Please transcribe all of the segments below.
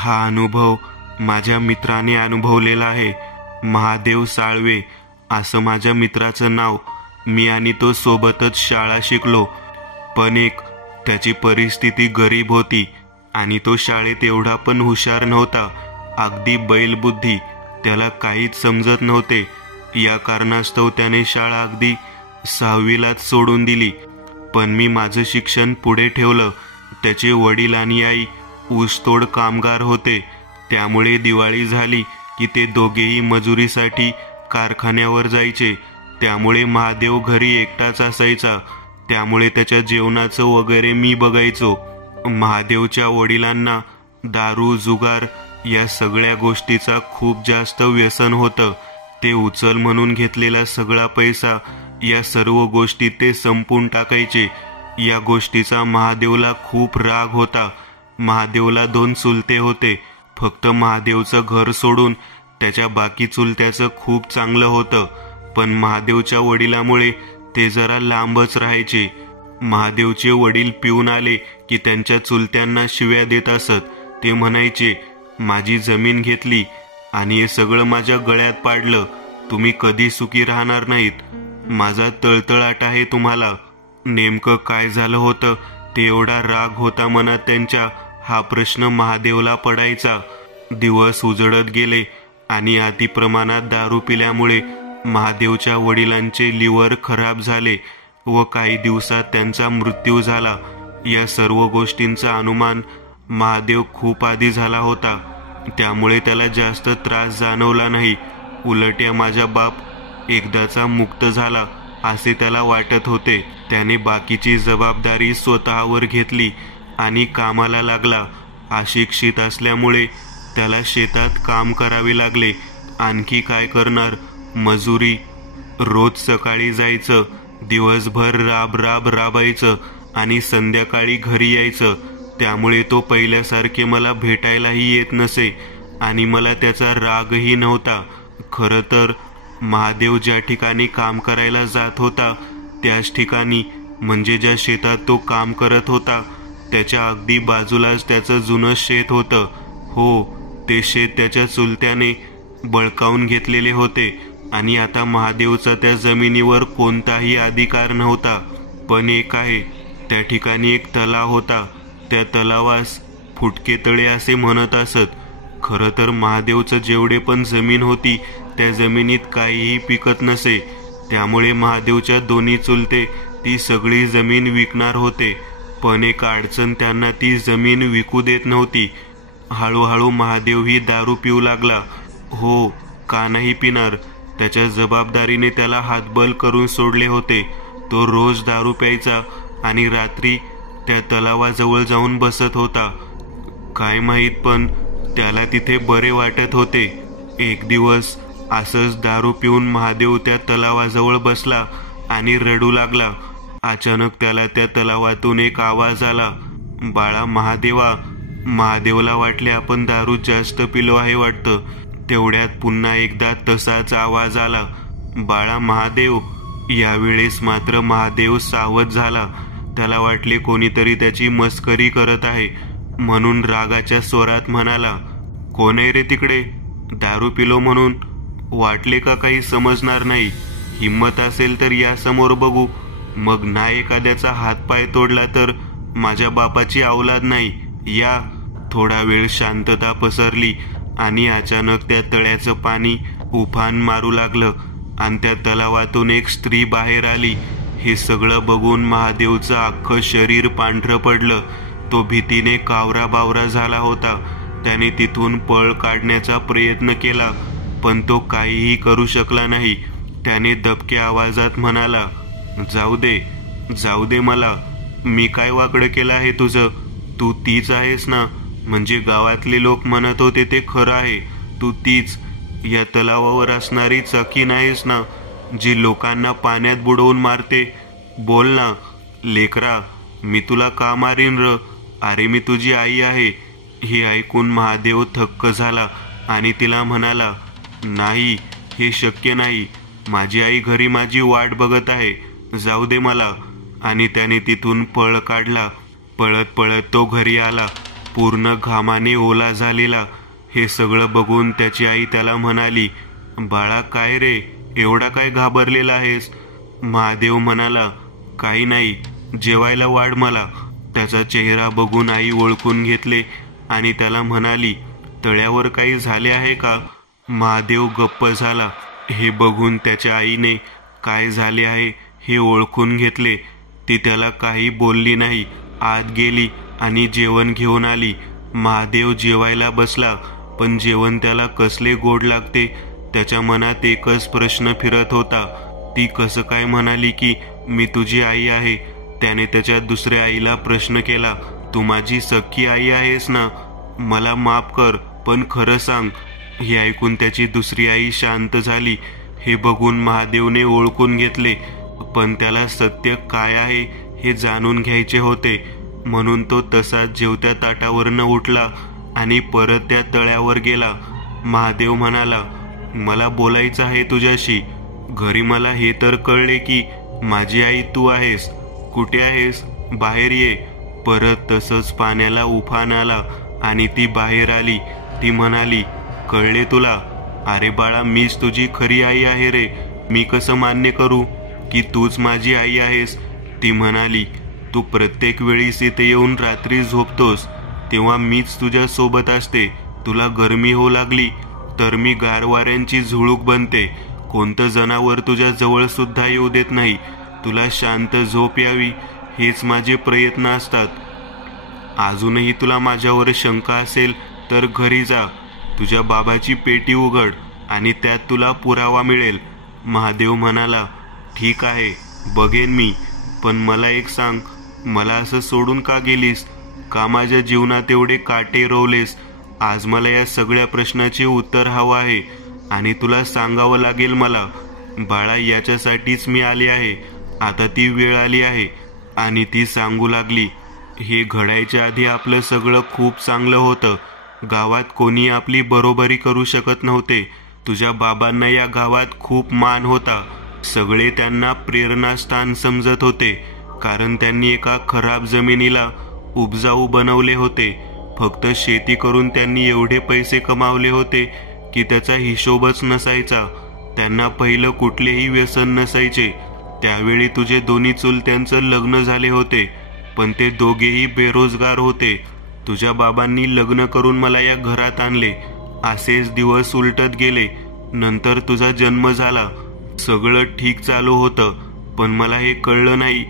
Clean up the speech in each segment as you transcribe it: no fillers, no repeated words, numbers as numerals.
हा अनुभव माझ्या मित्राने अनुभवलेला आहे। महादेव साळवे असं माझ्या मित्राचं नाव। मी आणि तो सोबतच शाळा शिकलो, पण त्याची परिस्थिती गरीब होती आणि तो शाळेत एवढा पण हुशार नव्हता, अगदी बैलबुद्धी, त्याला काहीच समजत नव्हते। या कारणास्तव त्याने शाळा अगदी 6वीलाच सोडून दिली। पण मी माझं शिक्षण पुढे ठेवलं। त्याचे वडील आणि आई ऊसतोड कामगार होते, त्यामुळे दिवाळी झाली की ते दोघेही मजुरीसाठी कारखान्यावर जायचे। त्यामुळे महादेव घरी एकटाच असायचा, त्यामुळे त्याच्या जेवणाचं वगैरे मी बघायचो। महादेवच्या वडिलांना दारू जुगार या सगळ्या गोष्टीचा खूप जास्त व्यसन होतं। ते उचल म्हणून घेतलेला सगळा पैसा या सर्व गोष्टी ते संपून टाकायचे। या गोष्टीचा महादेवला खूप राग होता। महादेवला 2 चुलते होते। फक्त महादेवचं घर सोडून त्याच्या बाकी चुलत्याचं खूप चांगलं होतं, पण महादेवच्या वडिलामुळे ते जरा लांबच राहायचे। महादेवचे वडील पिऊन आले की त्यांच्या चुलत्यांना शिव्या देत असत। ते म्हणायचे, माझी जमीन घेतली आणि हे सगळं माझ्या गळ्यात पाडलं, तुम्ही कधी सुखी राहणार नाहीत, माझा तळतळाट आहे तुम्हाला। नेमकं काय झालं होतं ते एवढा राग होता मनात त्यांच्या, हा प्रश्न महादेवला पडायचा। दिवस उजळत गेले आणि अति प्रमाणात दारू पिल्यामुळे महादेवच्या वडिलांचे लिव्हर खराब झाले व काही दिवसात त्यांचा मृत्यू झाला। या सर्व गोष्टींचा अनुमान महादेव खूप आधी झाला होता, त्यामुळे त्याला जास्त त्रास जाणवला नाही। उलट माझा बाप एकदाचा मुक्त झाला असे त्याला वाटत होते। त्याने बाकीची जबाबदारी स्वतःवर घेतली आणि कामाला लागला। अशिक्षित असल्यामुळे त्याला शेतात काम करावे लागले। आणखी काय करणार, मजुरी। रोज सकाळी जायचं, दिवसभर राबायचं आणि संध्याकाळी घरी यायचं। त्यामुळे तो पहिल्यासारखे मला भेटायलाही येत नसे आणि मला त्याचा रागही नव्हता। खरं तर महादेव ज्या ठिकाणी काम करायला जात होता त्याच ठिकाणी, म्हणजे ज्या शेतात तो काम करत होता त्याच्या अगदी बाजूलाच त्याचं जुनं शेत होतं। हो, ते शेत त्याच्या चुलत्याने बळकावून घेतलेले होते आणि आता महादेवचा त्या जमिनीवर कोणताही अधिकार नव्हता। पण आहे, त्या ठिकाणी एक तलाव होता। त्या तलावास फुटके तळे असे म्हणत असत। खरं तर महादेवचं जेवढे पण जमीन होती त्या जमिनीत काहीही पिकत नसे, त्यामुळे महादेवच्या दोन्ही चुलते ती सगळी जमीन विकणार होते। पण अडचण, त्यांना ती जमीन विकू देत नव्हती। हळूहळू महादेवही दारू पिऊ लागला। हो, का नाही पिणार, त्याच्या जबाबदारीने त्याला हातबल करून सोडले होते। तो रोज दारू प्यायचा आणि रात्री त्या तलावाजवळ जाऊन बसत होता। काय माहीत, पण त्याला तिथे बरे वाटत होते। एक दिवस असंच दारू पिऊन महादेव त्या तलावाजवळ बसला आणि रडू लागला। अचानक त्याला त्या तलावातून एक आवाज आला, बाळा महादेवा। महादेवला वाटले आपण दारू जास्त पिलो आहे वाटतं। तेवढ्यात पुन्हा एकदा तसाच आवाज आला, बाळा महादेव। यावेळेस मात्र महादेव सावध झाला। त्याला वाटले कोणीतरी त्याची मस्करी करत आहे, म्हणून रागाच्या स्वरात म्हणाला, कोण आहे रे तिकडे? दारू पिलो म्हणून वाटले का काही समजणार नाही? हिम्मत असेल तर या समोर बघू, मग ना एखाद्याचा हातपाय तोडला तर माझ्या बापाची औलाद नाही, या। थोडा वेळ शांतता पसरली आणि अचानक त्या तळ्याचं पाणी उफान मारू लागलं आणि त्या तलावातून एक स्त्री बाहेर आली। हे सगळं बघून महादेवचं अख्खं शरीर पांढरं पडलं। तो भीतीने कावरा-बावरा झाला होता। त्याने तिथून पळ काढण्याचा प्रयत्न केला, पण तो काहीही करू शकला नाही। त्याने दबक्या आवाजात म्हणाला, जाऊ दे मला, मी काय वाकडं केलं आहे तुझं? तू तीच आहेस ना? म्हणजे गावातले लोक म्हणत होते ते खरं आहे, तू तीच या तलावावर असणारी चकीन आहेस ना, जी लोकांना पाण्यात बुडवून मारते? बोल ना लेकरा, मी तुला का मारीन र? अरे मी तुझी आई आहे। हे ऐकून महादेव थक्क झाला आणि तिला म्हणाला, नाही, हे शक्य नाही, माझी आई घरी माझी वाट बघत आहे, जाऊ दे मला। आणि त्याने तिथून पळ काढला। पळत पळत तो घरी आला पूर्ण घामाने ओला झालेला. हे सगळं बघून त्याची आई त्याला म्हणाली, बाळा काय रे, एवढा काय घाबरलेला आहेस? महादेव म्हणाला, काही नाही, जेवायला वाढ मला. त्याचा चेहरा बघून आई ओळखून घेतले आणि त्याला म्हणाली, तळ्यावर काही झाले आहे का? महादेव गप्प झाला. हे बघून त्याच्या आईने काय झाले आहे हे ओळखून घेतले. ती त्याला काही बोलली नाही, आत गेली आणि जेवण घेऊन आली. महादेव जेवायला बसला, पण जेवण त्याला कसले गोड लागते. त्याच्या मनात एकच प्रश्न फिरत होता, ती कसं काय म्हणाली की मी तुझी आई आहे? त्याने त्याच्या दुसऱ्या आईला प्रश्न केला, तू माझी सख्खी आई आहेस ना? मला माफ कर, पण खरं सांग. हे ऐकून त्याची दुसरी आई शांत झाली. हे बघून महादेवने ओळखून घेतले, पण त्याला सत्य काय आहे हे जाणून घ्यायचे होते. म्हणून तो तसाच जेवत्या ताटावरनं उठला आणि परत त्या तळ्यावर गेला. महादेव म्हणाला, मला बोलायचं आहे तुझ्याशी. घरी मला हे तर कळले की माझी आई तू आहेस. कुठे आहेस? बाहेर ये. परत तसंच पाण्याला उफान आला आणि ती बाहेर आली. ती म्हणाली, कळले तुला? अरे बाळा, मीच तुझी खरी आई आहे रे. मी कसं मान्य करू की तूच माझी आई आहेस? ती म्हणाली, तू प्रत्येक वेळीस इथे येऊन रात्री झोपतोस तेव्हा मीच तुझ्या सोबत असते. तुला गरमी होऊ लागली तर मी गार वाऱ्यांची झुळूक बनते. कोणतं जनावर तुझ्या जवळ सुद्धा येऊ देत नाही. तुला शांत झोप यावी हेच माझे प्रयत्न असतात. अजूनही तुला माझ्यावर शंका असेल तर घरी जा. तुझ्या बाबाची पेटी उघड आणि त्यात तुला पुरावा मिळेल. महादेव म्हणाला, ठीक आहे, बघेन मी. पण मला एक सांग, मला असं सोडून का गेलीस? का माझ्या जीवनात एवढे काटे रोवलेस? आज मला या सगळ्या प्रश्नाचे उत्तर हवं आहे आणि तुला सांगावं लागेल मला. बाळा, याच्यासाठीच मी आले आहे. आता ती वेळ आली आहे. आणि ती सांगू लागली, हे घडायच्या आधी आपलं सगळं खूप चांगलं होतं. गावात कोणी आपली बरोबरी करू शकत नव्हते. तुझ्या बाबांना या गावात खूप मान होता. सगळे त्यांना प्रेरणास्थान समजत होते, कारण त्यांनी एका खराब जमिनीला उपजाऊ बनवले होते. फक्त शेती करून त्यांनी एवढे पैसे कमावले होते की त्याचा हिशोबच नसायचा. त्यांना पहिलं कुठलेही व्यसन नसायचे. त्यावेळी तुझे दोन्ही चुलत्यांचं लग्न झाले होते, पण ते दोघेही बेरोजगार होते. तुझ्या बाबांनी लग्न करून मला या घरात आणले. असेच दिवस उलटत गेले. नंतर तुझा जन्म झाला. सगळं ठीक चालू होतं, पण मला हे कळलं नाही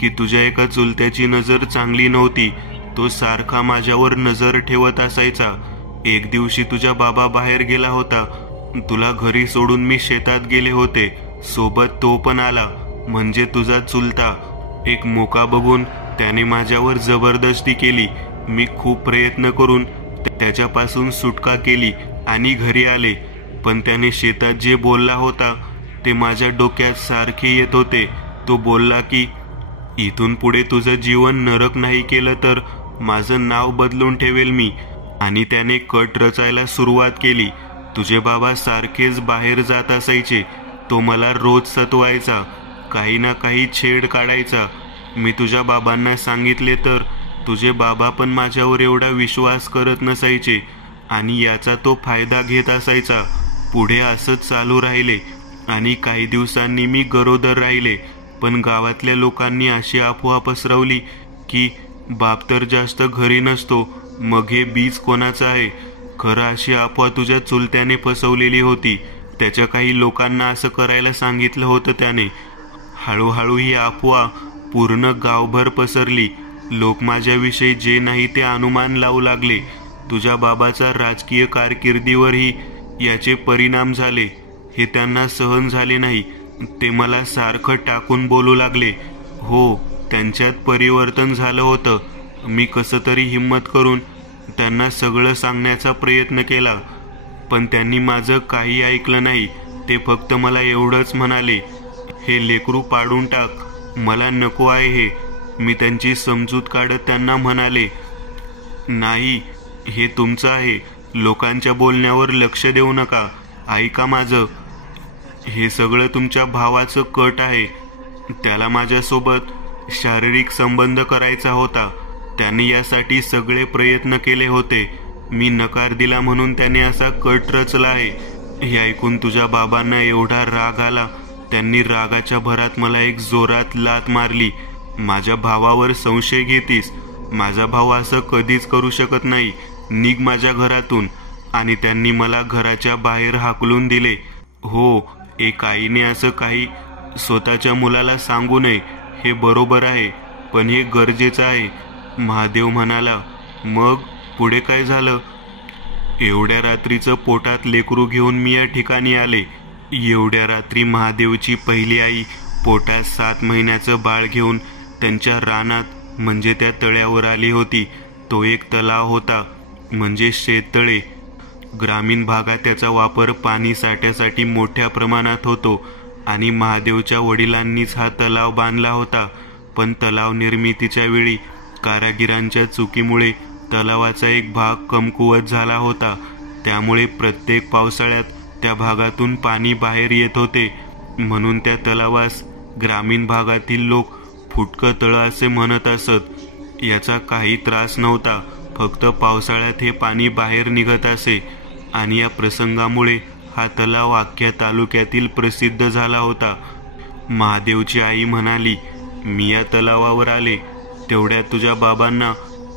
की तुझ्या एका चुलत्याची नजर चांगली नव्हती. तो सारखा माझ्यावर नजर ठेवत असायचा. एक दिवशी तुझा बाबा बाहेर गेला होता. तुला घरी सोडून मी शेतात गेले होते. सोबत तो पण आला, म्हणजे तुझा चुलता. एक मोका बघून त्याने माझ्यावर जबरदस्ती केली. मी खूप प्रयत्न करून त्याच्यापासून सुटका केली आणि घरी आले. पण त्याने शेतात जे बोलला होता ते माझ्या डोक्यात सारखे येत होते. तो बोलला की इथून पुढे तुझं जीवन नरक नाही केलं तर माझं नाव बदलून ठेवेल मी. आणि त्याने कट रचायला सुरुवात केली. तुझे बाबा सारखेच बाहेर जात असायचे. तो मला रोज सतवायचा, काही ना काही छेड काढायचा. मी तुझ्या बाबांना सांगितले तर तुझे बाबा पण माझ्यावर एवढा विश्वास करत नसायचे आणि याचा तो फायदा घेत असायचा. पुढे असंच चालू राहिले आणि काही दिवसांनी मी गरोदर राहिले. पण गावातल्या लोकांनी अशी अफवा पसरवली की बाप तर जास्त घरी नसतो, मग हे बीज कोणाचं आहे? खरं अशी अफवा तुझ्या चुलत्याने फसवलेली होती. त्याच्या काही लोकांना असं करायला सांगितलं होतं त्याने. हळूहळू ही अफवा पूर्ण गावभर पसरली. लोक माझ्याविषयी जे नाही ते अनुमान लावू लागले. तुझ्या बाबाचा राजकीय कारकिर्दीवरही याचे परिणाम झाले. हे त्यांना सहन झाले नाही. ते मला सारखं टाकून बोलू लागले. हो, त्यांच्यात परिवर्तन झालं होतं. मी कसं तरी हिम्मत करून त्यांना सगळं सांगण्याचा प्रयत्न केला, पण त्यांनी माझं काही ऐकलं नाही. ते फक्त मला एवढंच म्हणाले, हे लेकरू पाडून टाक, मला नको आहे हे. मी त्यांची समजूत काढत त्यांना म्हणाले, नाही, हे तुमचं आहे. लोकांच्या बोलण्यावर लक्ष देऊ नका, ऐका माझं. हे सगळं तुमच्या भावाचं कट आहे. त्याला माझ्यासोबत शारीरिक संबंध करायचा होता. त्याने यासाठी सगळे प्रयत्न केले होते. मी नकार दिला म्हणून त्याने असा कट रचला आहे. हे ऐकून तुझ्या बाबांना एवढा राग आला, त्यांनी रागाच्या भरात मला एक जोरात लाथ मारली. माझ्या भावावर संशय घेतीस? माझा भाऊ असं कधीच करू शकत नाही. निघ माझ्या घरातून. आणि त्यांनी मला घराच्या बाहेर हाकलून दिले. हो, एक आईने असं काही स्वतःच्या मुलाला सांगू नये, हे बरोबर आहे, पण हे गरजेचं आहे. महादेव म्हणाला. मग पुढे काय झालं? एवढ्या रात्रीचं पोटात लेकरू घेऊन मी या ठिकाणी आले. एवढ्या रात्री महादेवची पहिली आई पोटात 7 महिन्याचं बाळ घेऊन त्यांच्या रानात म्हणजे त्या तळ्यावर आली होती. तो एक तलाव होता, म्हणजे शेततळे. ग्रामीण भागात त्याचा वापर पाणी साठ्यासाठी मोठ्या प्रमाणात होतो आणि महादेवच्या वडिलांनीच हा तलाव बांधला होता. पण तलाव निर्मितीच्या वेळी कारागिरांच्या चुकीमुळे तलावाचा एक भाग कमकुवत झाला होता. त्यामुळे प्रत्येक पावसाळ्यात त्या भागातून पाणी बाहेर येत होते. म्हणून त्या तलावास ग्रामीण भागातील लोक फुटकं तळं असे म्हणत असत. याचा काही त्रास नव्हता, फक्त पावसाळ्यात हे पाणी बाहेर निघत असे. आणि या प्रसंगामुळे हा तलाव अख्ख्या तालुक्यातील प्रसिद्ध झाला होता. महादेवची आई म्हणाली, मी या तलावावर आले तेवढ्यात तुझ्या बाबांना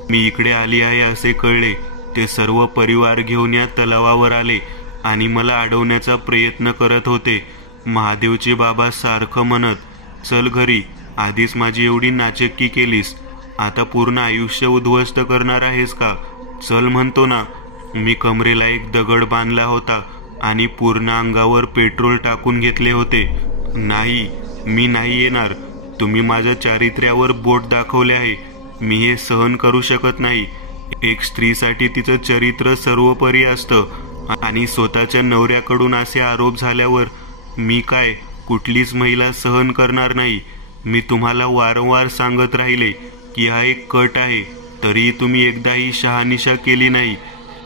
मी इकडे आली आहे असे कळले. ते सर्व परिवार घेऊन या तलावावर आले आणि मला अडवण्याचा प्रयत्न करत होते. महादेवचे बाबा सारखं म्हणत, चल घरी, आधीच माझी एवढी नाचक्की केलीस, आता पूर्ण आयुष्य उद्ध्वस्त करणार आहेस का? चल म्हणतो ना. मी कमरेला एक दगड बांधला होता आणि पूर्ण अंगावर पेट्रोल टाकून घेतले होते. नाही, मी नाही येणार. तुम्ही माझ्या चारित्र्यावर बोट दाखवले आहे. मी हे सहन करू शकत नाही. एक स्त्रीसाठी तिचं चरित्र सर्वोपरी असतं आणि स्वतःच्या नवऱ्याकडून असे आरोप झाल्यावर मी काय कुठलीच महिला सहन करणार नाही. मी तुम्हाला वारंवार सांगत राहिले की हा एक कट आहे, तरीही तुम्ही एकदाही शहानिशा केली नाही.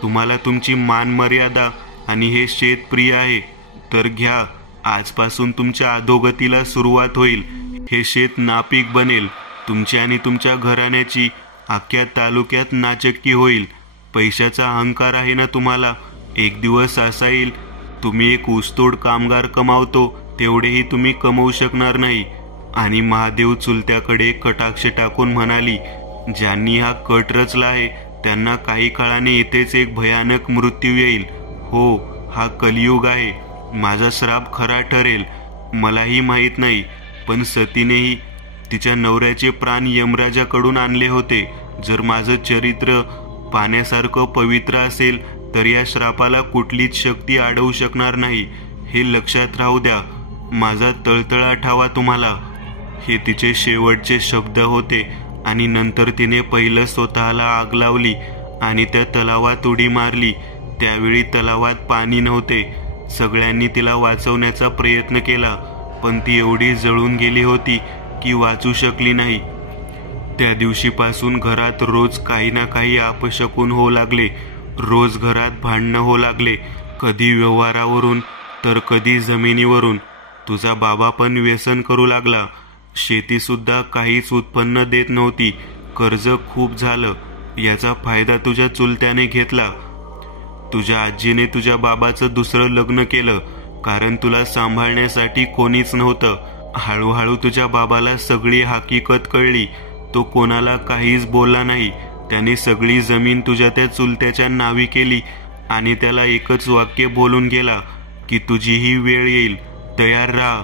तुम्हाला तुमची मान मर्यादा आणि हे शेत प्रिय आहे, तर घ्या. आजपासून तुमच्या अधोगतीला सुरुवात होईल. हे शेत नापीक बनेल. तुमची आणि तुमच्या घराण्याची अख्ख्या तालुक्यात नाचक्की होईल. पैशाचा अहंकार आहे ना तुम्हाला. एक दिवस असा येईल तुम्ही एक ऊसतोड कामगार कमावतो तेवढेही तुम्ही कमवू शकणार नाही. आणि महादेव चुलत्याकडे कटाक्ष टाकून म्हणाली, ज्यांनी हा कट रचला आहे त्यांना काही काळाने इथेच एक भयानक मृत्यू येईल. हो, हा कलियुग आहे. माझा श्राप खरा ठरेल. मलाही माहीत नाही, पण सतीनेही तिच्या नवऱ्याचे प्राण यमराजाकडून आणले होते. जर माझं चरित्र पाण्यासारखं पवित्र असेल तर या श्रापाला कुठलीच शक्ती अडवू शकणार नाही. हे लक्षात राहू द्या. माझा तळतळा ठावा तुम्हाला. हे तिचे शेवटचे शब्द होते. आणि नंतर तिने पहिलं स्वतःला आग लावली आणि त्या तलावात उडी मारली. त्यावेळी तलावात पाणी नव्हते. सगळ्यांनी तिला वाचवण्याचा प्रयत्न केला, पण ती एवढी जळून गेली होती की वाचू शकली नाही. त्या दिवशीपासून घरात रोज काही ना काही अपशकुन होऊ लागले. रोज घरात भांडणं होऊ लागले, कधी व्यवहारावरून तर कधी जमिनीवरून. तुझा बाबा पण व्यसन करू लागला. शेती सुद्धा काहीच उत्पन्न देत नव्हती. कर्ज खूप झालं. याचा फायदा तुझ्या चुलत्याने घेतला. तुझ्या आजीने तुझ्या बाबाचं दुसरं लग्न केलं, कारण तुला सांभाळण्यासाठी कोणीच नव्हतं. हळूहळू तुझ्या बाबाला सगळी हकीकत कळली. तो कोणाला काहीच बोलला नाही. त्याने सगळी जमीन तुझ्या त्या चुलत्याच्या नावी केली आणि त्याला एकच वाक्य बोलून गेला की तुझी ही वेळ येईल, तयार राहा.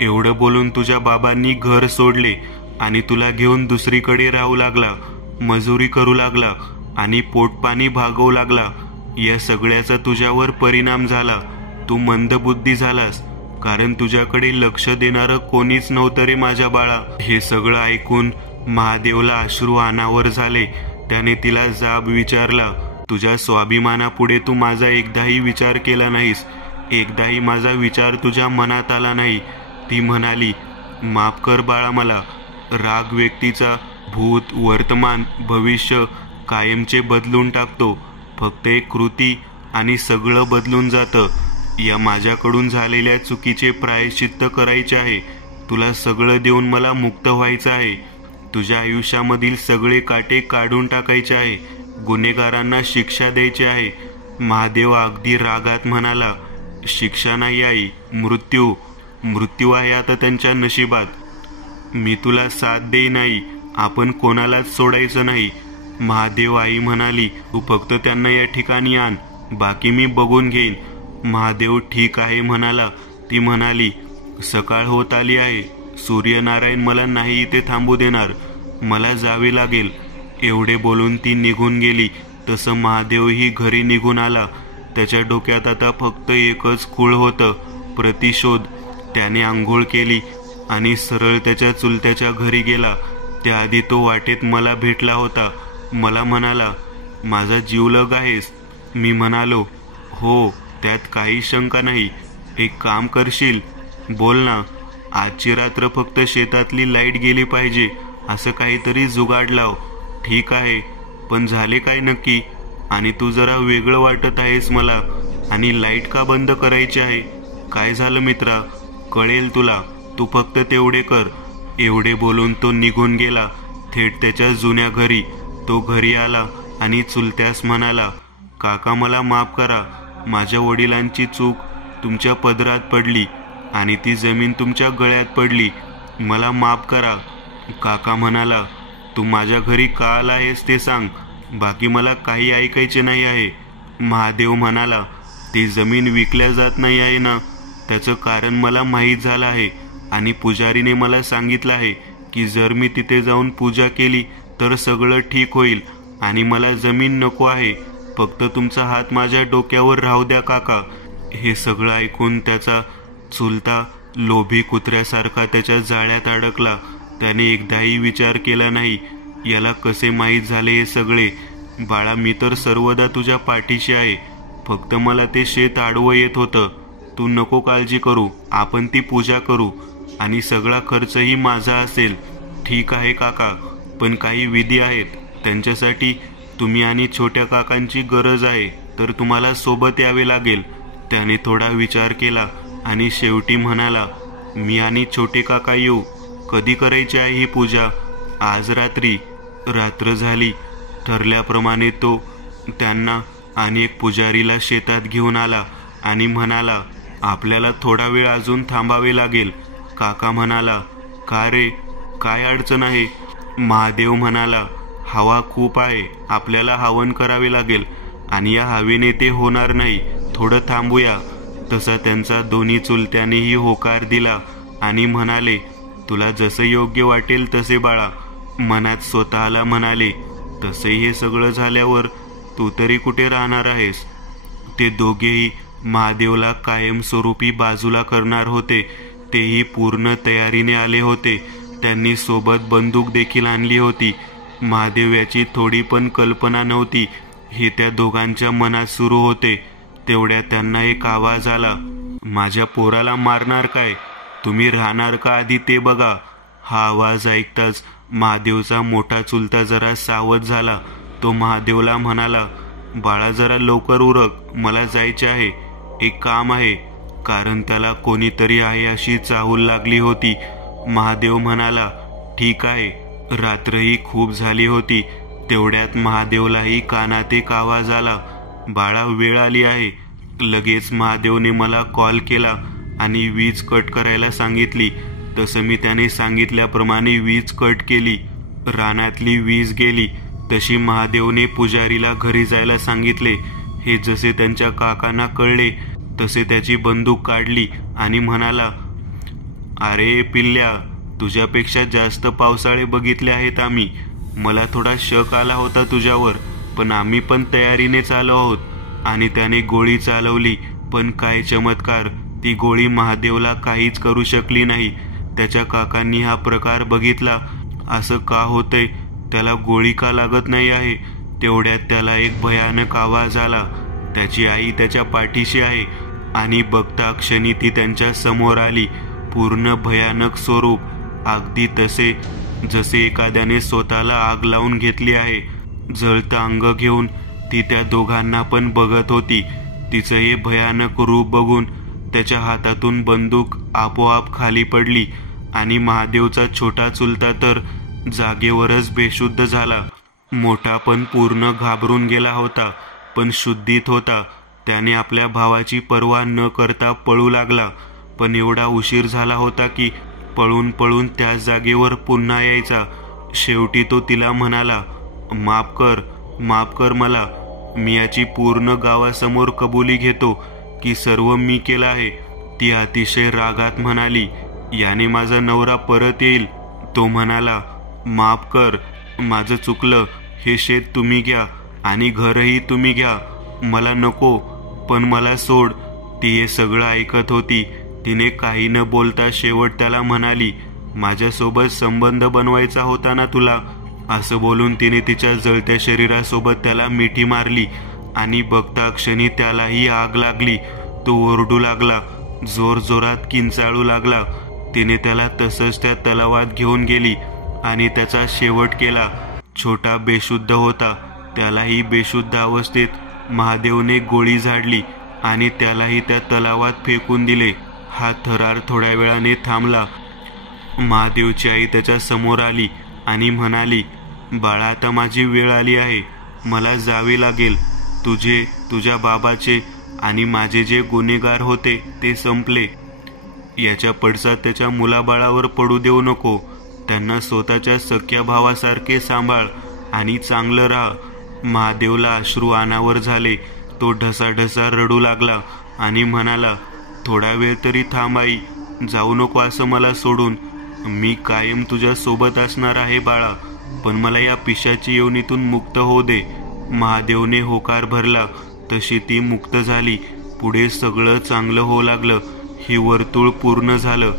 एवढं बोलून तुझ्या बाबांनी घर सोडले आणि तुला घेऊन दुसरीकडे राहू लागला. मजुरी करू लागला आणि पोटपाणी भागवू लागला. या सगळ्याचा तुझ्यावर परिणाम झाला. तू मंदबुद्धी झालास, कारण तुझ्याकडे लक्ष देणारं कोणीच नव्हतं रे माझ्या बाळा. हे सगळं ऐकून महादेवला अश्रू अनावर झाले. त्याने तिला जाब विचारला, तुझ्या स्वाभिमानापुढे तू माझा एकदाही विचार केला नाहीस. एकदाही माझा विचार तुझ्या मनात आला नाही. ती म्हणाली, माफ कर बाळा मला. राग व्यक्तीचा भूत, वर्तमान, भविष्य कायमचे बदलून टाकतो. फक्त एक कृती आणि सगळं बदलून जातं. या माझ्याकडून झालेल्या चुकीचे प्रायश्चित्त करायचे आहे. तुला सगळं देऊन मला मुक्त व्हायचं आहे. तुझ्या आयुष्यामधील सगळे काटे काढून टाकायचे आहे, गुन्हेगारांना शिक्षा द्यायची आहे. महादेव अगदी रागात म्हणाला, शिक्षा नाही आई, मृत्यू. मृत्यू आहे आता त्यांच्या नशिबात. मी तुला साथ देईन आई, आपण कोणालाच सोडायचं नाही. महादेव आई म्हणाली, तू फक्त त्यांना या ठिकाणी आण, बाकी मी बघून घेईन. महादेव ठीक आहे म्हणाला. ती म्हणाली, सकाळ होत आली आहे, सूर्यनारायण मला नाही इथे थांबू देणार, मला जावे लागेल. एवढे बोलून ती निघून गेली. तसं महादेवही घरी निघून आला. त्याच्या डोक्यात आता फक्त एकच खूळ होतं, प्रतिशोध. त्याने आंघोळ केली आणि सरळ त्याच्या चुलत्याच्या घरी गेला. त्याआधी तो वाटेत मला भेटला होता. मला म्हणाला, माझा जीवलग आहेस? मी म्हणालो, हो, त्यात काही शंका नाही. एक काम करशील? बोल ना. आजची रात्र फक्त शेतातली लाईट गेली पाहिजे, असं काहीतरी जुगाड लाव. ठीक आहे, पण झाले काय नक्की? आणि तू जरा वेगळं वाटत आहेस मला. आणि लाईट का बंद करायची आहे? काय झालं मित्रा? कळेल तुला, तू फक्त तेवढे कर. एवढे बोलून तो निघून गेला थेट त्याच्या जुन्या घरी. तो घरी आला आणि चुलत्यास म्हणाला, काका मला माफ करा, माझ्या वडिलांची चूक तुमच्या पदरात पडली आणि ती जमीन तुमच्या गळ्यात पडली, मला माफ करा. काका म्हणाला, तू माझ्या घरी का आला आहेस ते सांग, बाकी मला काही ऐकायचे नाही आहे. महादेव म्हणाला, ती जमीन विकल्या जात नाही आहे ना, त्याचं कारण मला माहीत झालं आहे आणि पुजारीने मला सांगितलं आहे की जर मी तिथे जाऊन पूजा केली तर सगळं ठीक होईल आणि मला जमीन नको आहे. फक्त तुमचा हात माझ्या डोक्यावर राहू द्या काका. हे सगळं ऐकून त्याचा चुलता लोभी कुत्र्यासारखा त्याच्या जाळ्यात अडकला. त्याने एकदाही विचार केला नाही, याला कसे माहीत झाले हे सगळे. बाळा, मी तर सर्वदा तुझ्या पाठीशी आहे, फक्त मला ते शेत आडवं येत होतं. तू नको काळजी करू, आपण ती पूजा करू आणि सगळा खर्चही माझा असेल. ठीक आहे काका, पण काही विधी आहेत, त्यांच्यासाठी तुम्ही आणि छोट्या काकांची गरज आहे, तर तुम्हाला सोबत यावे लागेल. त्याने थोडा विचार केला आणि शेवटी म्हणाला, मी आणि छोटे काका येऊ. कधी करायची आहे ही पूजा? आज रात्री. रात्र झाली. ठरल्याप्रमाणे तो त्यांना आणि एक पुजारीला शेतात घेऊन आला आणि म्हणाला, आपल्याला थोडा वेळ अजून थांबावे लागेल. काका म्हणाला, का रे, काय अडचण आहे? महादेव म्हणाला, हवा खूप आहे, आपल्याला हवन करावे लागेल आणि या हवेने ते होणार नाही, थोडं थांबूया. तसा त्यांचा दोन्ही चुलत्यानेही होकार दिला आणि म्हणाले, तुला जसं योग्य वाटेल तसे बाळा. मनात स्वतःला म्हणाले, तसे हे सगळं झाल्यावर तू तरी कुठे राहणार आहेस? ते दोघेही महादेवला कायमस्वरूपी बाजूला करणार होते. तेही पूर्ण तयारीने आले होते. त्यांनी सोबत बंदूक देखील आणली होती. महादेव याची थोडी पण कल्पना नव्हती हे त्या दोघांच्या मनात सुरू होते. तेवढ्या त्यांना एक आवाज आला, माझ्या पोराला मारणार काय? तुम्ही राहणार का आधी ते बघा. हा आवाज ऐकताच महादेवचा मोठा चुलता जरा सावध झाला. तो महादेवला म्हणाला, बाळा जरा लवकर उरक, मला जायचे आहे, एक काम आहे. कारण त्याला कोणीतरी आहे अशी चाहूल लागली होती. महादेव म्हणाला, ठीक आहे. रात्रही खूप झाली होती. तेवढ्यात महादेवलाही कानात एक आवाज आला, बाळा वेळ आली आहे. लगेच महादेवने मला कॉल केला आणि वीज कट करायला सांगितली. तसं मी त्याने सांगितल्याप्रमाणे वीज कट केली. रानातली वीज गेली. तशी महादेवने पुजारीला घरी जायला सांगितले. हे जसे त्यांच्या काकांना कळले तसे त्याची बंदूक काढली आणि म्हणाला, अरे पिल्ल्या, तुझ्यापेक्षा जास्त पावसाळे बघितले आहेत आम्ही. मला थोडा शक आला होता तुझ्यावर, पण आम्ही पण तयारीनेच आलो आहोत. आणि त्याने गोळी चालवली. पण काय चमत्कार, ती गोळी महादेवला काहीच करू शकली नाही. त्याच्या काकांनी हा प्रकार बघितला. असं का होतंय, त्याला गोळी का लागत नाही आहे? तेवढ्यात त्याला एक भयानक आवाज आला. त्याची आई त्याच्या पाठीशी आहे आणि बघता क्षणी ती त्यांच्या समोर आली. पूर्ण भयानक स्वरूप, अगदी तसे जसे एखाद्याने स्वतःला आग लावून घेतली आहे. जळतं अंग घेऊन ती त्या दोघांना पण बघत होती. तिचं हे भयानक रूप बघून त्याच्या हातातून बंदूक आपोआप खाली पडली आणि महादेवचा छोटा चुलता तर जागेवरच बेशुद्ध झाला. मोठा पण पूर्ण घाबरून गेला होता, पण शुद्धीत होता. त्याने आपल्या भावाची पर्वा न करता पळू लागला, पण एवढा उशीर झाला होता की पळून पळून त्याच जागेवर पुन्हा यायचा. शेवटी तो तिला म्हणाला, माफ कर मला. मी याची पूर्ण गावासमोर कबुली घेतो की सर्व मी केलं आहे. ती अतिशय रागात म्हणाली, याने माझा नवरा परत येईल. तो म्हणाला, माफ कर, माझं चुकलं. हे शेत तुम्ही घ्या आणि घरही तुम्ही घ्या. मला नको, पण मला सोड. ती हे सगळं ऐकत होती. तिने काही न बोलता शेवट त्याला म्हणाली, माझ्यासोबत संबंध बनवायचा होता ना तुला. असं बोलून तिने तिच्या जळत्या शरीरासोबत त्याला मिठी मारली आणि बघता क्षणी त्यालाही आग लागली. तो ओरडू लागला, जोरजोरात किंचाळू लागला. तिने त्याला तसंच त्या तलावात घेऊन गेली आणि त्याचा शेवट केला. छोटा बेशुद्ध होता. त्यालाही बेशुद्ध अवस्थेत महादेवने गोळी झाडली आणि त्यालाही त्या तलावात फेकून दिले. हा थरार थोड्या वेळाने थांबला. महादेवची आई त्याच्या समोर आली आणि म्हणाली, बाळा, आता माझी वेळ आली आहे. मला जावे लागेल. तुझ्या बाबाचे आणि माझे जे गुन्हेगार होते ते संपले. याच्या पडसाद त्याच्या मुलाबाळावर पडू देऊ नको. त्यांना स्वतःच्या सख्या भावासारखे सांभाळ आणि चांगलं राहा. महादेवला अश्रू अनावर झाले. तो ढसाढसा रडू लागला आणि म्हणाला, थोडा वेळ तरी थांब आई. जाऊ नको असं मला सोडून. मी कायम तुझ्या सोबत असणार आहे बाळा, पण मला या पिशाची योनीतून मुक्त होऊ दे. महादेवने होकार भरला तशी ती मुक्त झाली. पुढे सगळं चांगलं होऊ लागलं. हे वर्तुळ पूर्ण झालं.